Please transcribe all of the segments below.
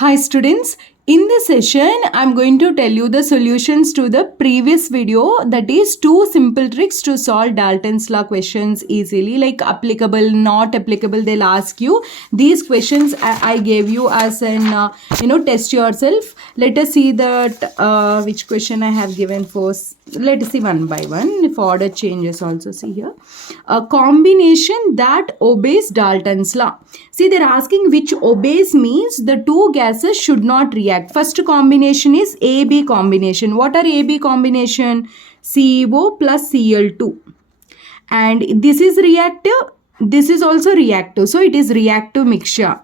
Hi students, in this session I am going to tell you the solutions to the previous video, that is 2 simple tricks to solve Dalton's law questions easily, like applicable, not applicable. They'll ask you these questions. I gave you as an test yourself. Let us see that which question I have given first. Let us see one by one. If order changes also, see here. A combination that obeys Dalton's law. See, they're asking which obeys means the two gases should not react. First combination is AB combination. What are AB combination? CO plus Cl2. And this is reactive. This is also reactive. So it is reactive mixture.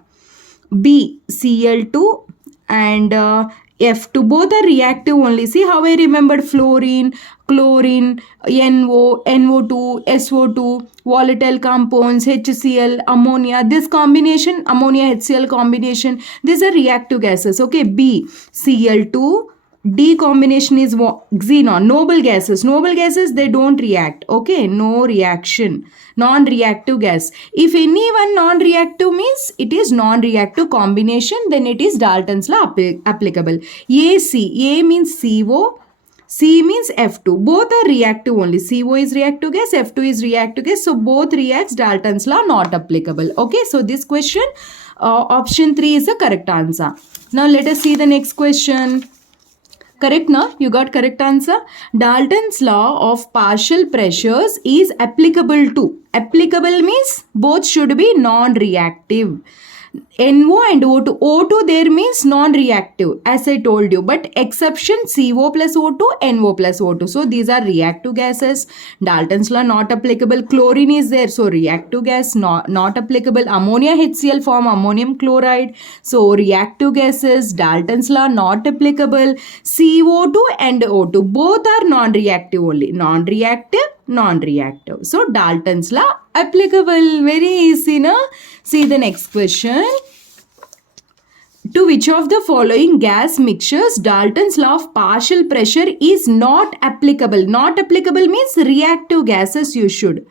B, Cl2 and F2, both are reactive only. See how I remembered fluorine, chlorine, NO, NO2, SO2, volatile compounds, HCl, ammonia. This combination, ammonia HCl combination, these are reactive gases. Okay, B, Cl2. D combination is xenon, noble gases. Noble gases, they don't react. Okay, no reaction. Non-reactive gas. If any one non-reactive means it is non-reactive combination, then it is Dalton's law applicable. AC, A means CO, C means F2. Both are reactive only. CO is reactive gas, F2 is reactive gas. So both reacts, Dalton's law not applicable. Okay, so this question, option 3 is the correct answer. Now let us see the next question. Correct now? You got correct answer. Dalton's law of partial pressures is applicable to. Applicable means both should be non-reactive. NO and O2. O2 there means non-reactive as I told you. But exception CO plus O2, NO plus O2. So these are reactive gases. Dalton's law not applicable. Chlorine is there. So reactive gas not applicable. Ammonia HCl form ammonium chloride. So reactive gases. Dalton's law not applicable. CO2 and O2 both are non-reactive only. Non-reactive. So Dalton's law applicable. Very easy, no? See the next question. To which of the following gas mixtures Dalton's law of partial pressure is not applicable? Not applicable means reactive gases you should.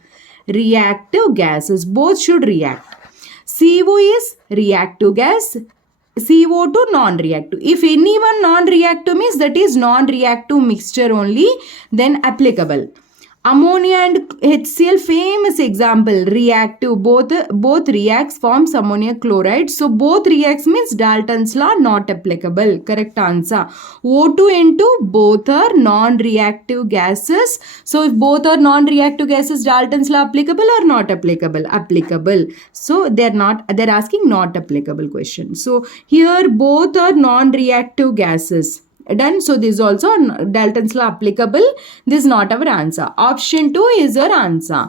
Reactive gases, both should react. CO is reactive gas. CO2 non-reactive. If anyone non-reactive means that is non-reactive mixture only, then applicable. Ammonia and HCl, famous example, reactive, both reacts forms ammonia chloride. So both reacts means Dalton's law not applicable. Correct answer. O2 into both are non-reactive gases. So if both are non-reactive gases, Dalton's law applicable or not applicable? Applicable. So they're asking not applicable question. So here both are non-reactive gases. Done. So this is also Dalton's law applicable. This is not our answer. Option 2 is our answer.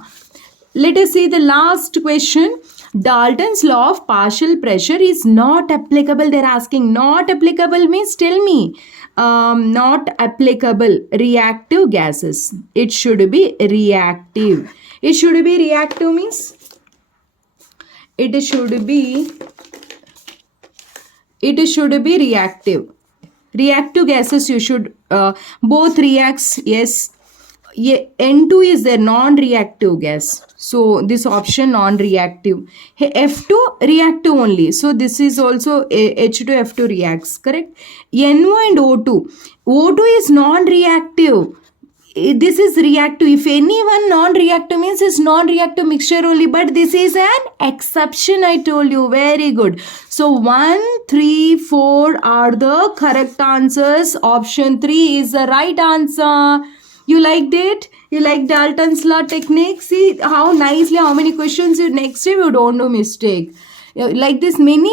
Let us see the last question. Dalton's law of partial pressure is not applicable. They're asking not applicable means tell me. Not applicable. Reactive gases. It should be reactive. It should be reactive means it should be reactive. Reactive gases you should both reacts. Yes, N2 is the non-reactive gas. So this option non-reactive. F2 reactive only. So this is also H2 F2 reacts. Correct. NO and O2. O2 is non-reactive. This is reactive. If anyone non-reactive means it's non-reactive mixture only, but this is an exception. I told you. Very good. So 1, 3, 4 are the correct answers. Option 3 is the right answer. You liked it? You like Dalton's law technique? See how nicely, how many questions you next time you don't do mistake. Like this, many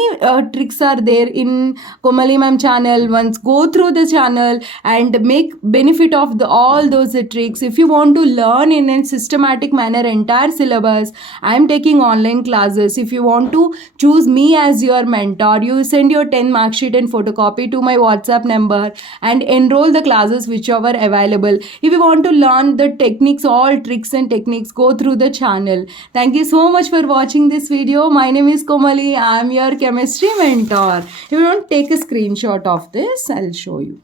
tricks are there in Komali ma'am channel. Once go through the channel and make benefit of all those tricks. If you want to learn in a systematic manner entire syllabus, I am taking online classes. If you want to choose me as your mentor, you send your 10 mark sheet and photocopy to my WhatsApp number and enroll the classes whichever available. If you want to learn the techniques, all tricks and techniques, go through the channel. Thank you so much for watching this video. My name is Komali. I am your chemistry mentor. If you want to take a screenshot of this, I'll show you.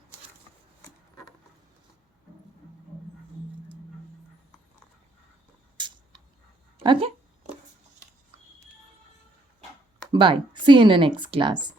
Okay. Bye. See you in the next class.